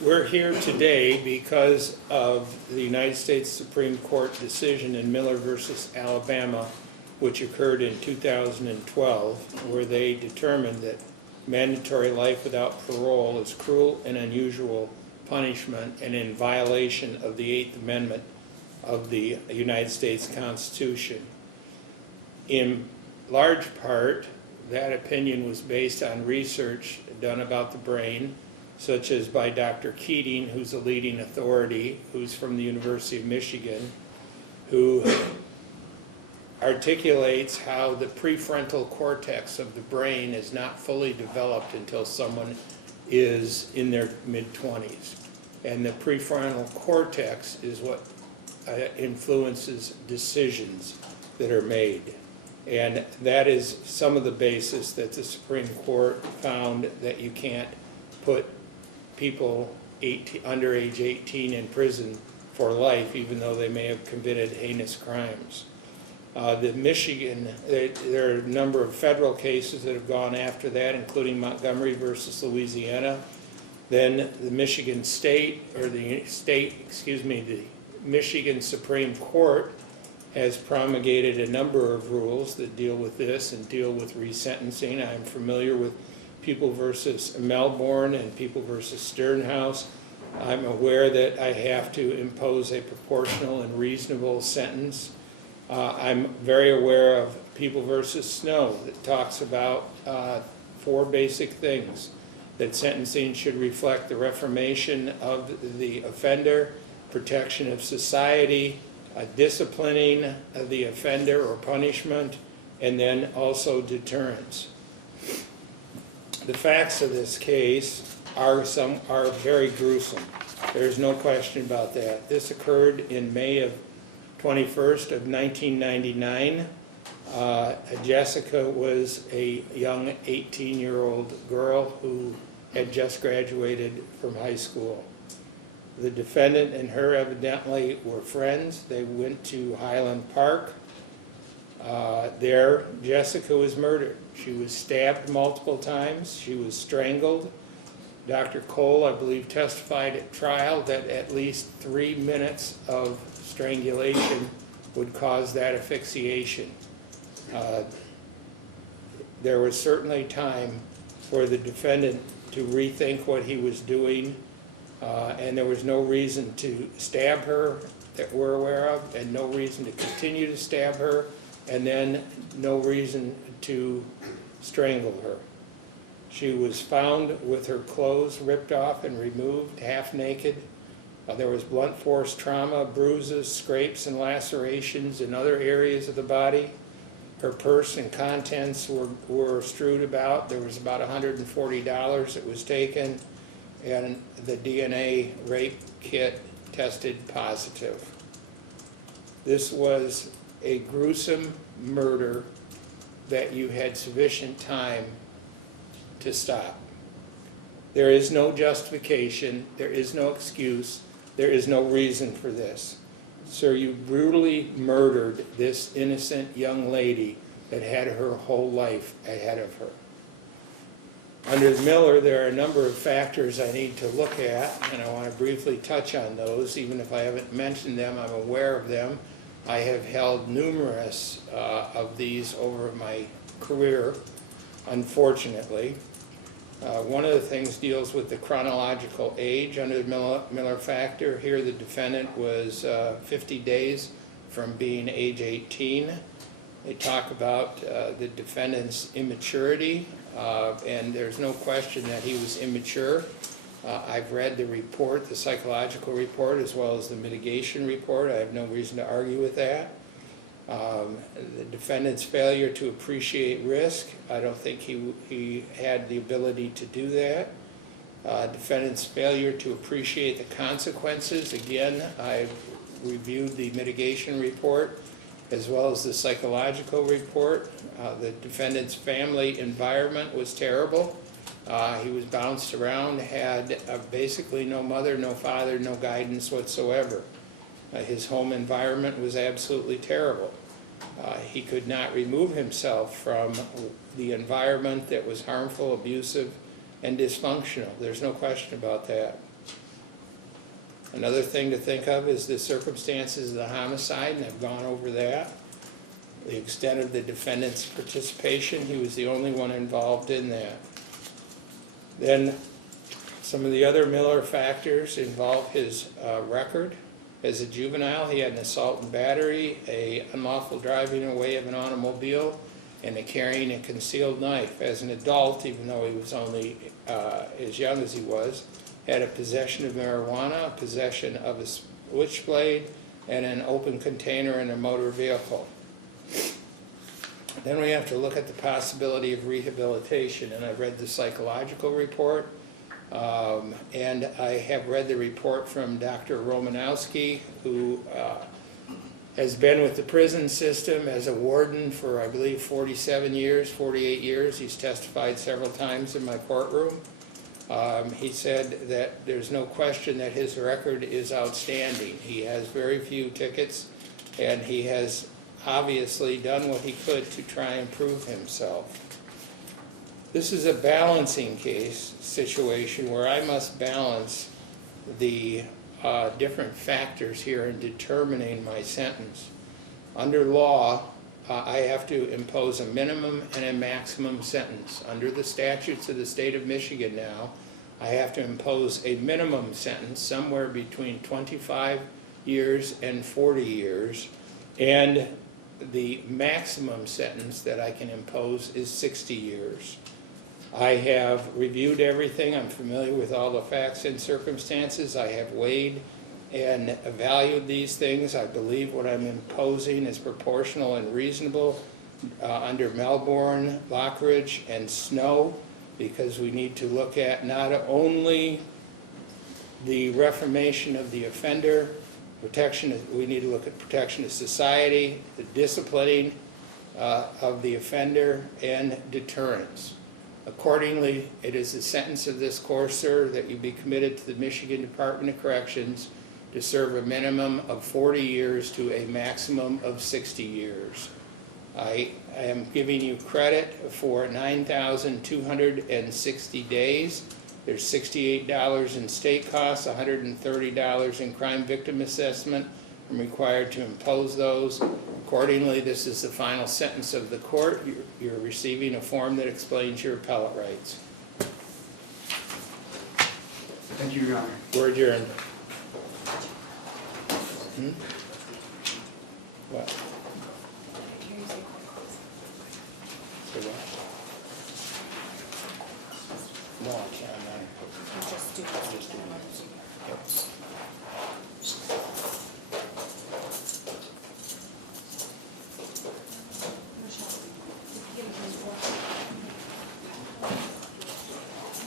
We're here today because of the United States Supreme Court decision in Miller versus Alabama, which occurred in 2012, where they determined that mandatory life without parole is cruel and unusual punishment and in violation of the Eighth Amendment of the United States Constitution. In large part, that opinion was based on research done about the brain, such as by Dr. Keating, who's a leading authority, who's from the University of Michigan, who articulates how the prefrontal cortex of the brain is not fully developed until someone is in their mid-20s. And the prefrontal cortex is what influences decisions that are made. And that is some of the basis that the Supreme Court found that you can't put people under age 18 in prison for life, even though they may have committed heinous crimes. The Michigan, there are a number of federal cases that have gone after that, including Montgomery versus Louisiana. Then the Michigan the Michigan Supreme Court has promulgated a number of rules that deal with this and deal with resentencing. I'm familiar with People versus Melbourne and People versus Sternhouse. I'm aware that I have to impose a proportional and reasonable sentence. I'm very aware of People versus Snow that talks about 4 basic things: that sentencing should reflect the reformation of the offender, protection of society, disciplining of the offender or punishment, and then also deterrence. The facts of this case are very gruesome. There's no question about that. This occurred in May of 21st of 1999. Jessica was a young 18-year-old girl who had just graduated from high school. The defendant and her evidently were friends. They went to Highland Park. There, Jessica was murdered. She was stabbed multiple times. She was strangled. Dr. Cole, I believe, testified at trial that at least 3 minutes of strangulation would cause that asphyxiation. There was certainly time for the defendant to rethink what he was doing, and there was no reason to stab her that we're aware of, and no reason to continue to stab her, and then no reason to strangle her. She was found with her clothes ripped off and removed, half naked. There was blunt force trauma, bruises, scrapes, and lacerations in other areas of the body. Her purse and contents were strewed about. There was about $140 that was taken, and the DNA rape kit tested positive. This was a gruesome murder that you had sufficient time to stop. There is no justification, there is no excuse, there is no reason for this. Sir, you brutally murdered this innocent young lady that had her whole life ahead of her. Under Miller, there are a number of factors I need to look at, and I want to briefly touch on those. Even if I haven't mentioned them, I'm aware of them. I have held numerous of these over my career, unfortunately. One of the things deals with the chronological age under the Miller factor. Here the defendant was 50 days from being age 18. They talk about the defendant's immaturity, and there's no question that he was immature. I've read the report, the psychological report, as well as the mitigation report. I have no reason to argue with that. The defendant's failure to appreciate risk, I don't think he had the ability to do that. Defendant's failure to appreciate the consequences, again, I've reviewed the mitigation report as well as the psychological report. The defendant's family environment was terrible. He was bounced around, had basically no mother, no father, no guidance whatsoever. His home environment was absolutely terrible. He could not remove himself from the environment that was harmful, abusive, and dysfunctional. There's no question about that. Another thing to think of is the circumstances of the homicide, and I've gone over that. The extent of the defendant's participation, he was the only one involved in that. Then some of the other Miller factors involve his record. As a juvenile, he had an assault and battery, a unlawful driving away of an automobile, and a carrying a concealed knife. As an adult, even though he was only as young as he was, had a possession of marijuana, a possession of a switchblade, and an open container in a motor vehicle. Then we have to look at the possibility of rehabilitation, and I've read the psychological report, and I have read the report from Dr. Romanowski, who has been with the prison system as a warden for, I believe, 47 years, 48 years. He's testified several times in my courtroom. He said that there's no question that his record is outstanding. He has very few tickets, and he has obviously done what he could to try and prove himself. This is a balancing case situation where I must balance the different factors here in determining my sentence. Under law, I have to impose a minimum and a maximum sentence. Under the statutes of the state of Michigan now, I have to impose a minimum sentence somewhere between 25 years and 40 years, and the maximum sentence that I can impose is 60 years. I have reviewed everything. I'm familiar with all the facts and circumstances. I have weighed and evaluated these things. I believe what I'm imposing is proportional and reasonable under Melbourne, Lockridge, and Snow, because we need to look at not only the reformation of the offender, we need to look at protection of society, the disciplining of the offender, and deterrence. Accordingly, it is the sentence of this course, sir, that you be committed to the Michigan Department of Corrections to serve a minimum of 40 years to a maximum of 60 years. I am giving you credit for 9,260 days. There's $68 in state costs, $130 in crime victim assessment. I'm required to impose those. Accordingly, this is the final sentence of the court. You're receiving a form that explains your appellate rights. Thank you, Your Honor. We're adjourned. What? For what? No, I can't. Just do Just do Yep. Michelle, give me his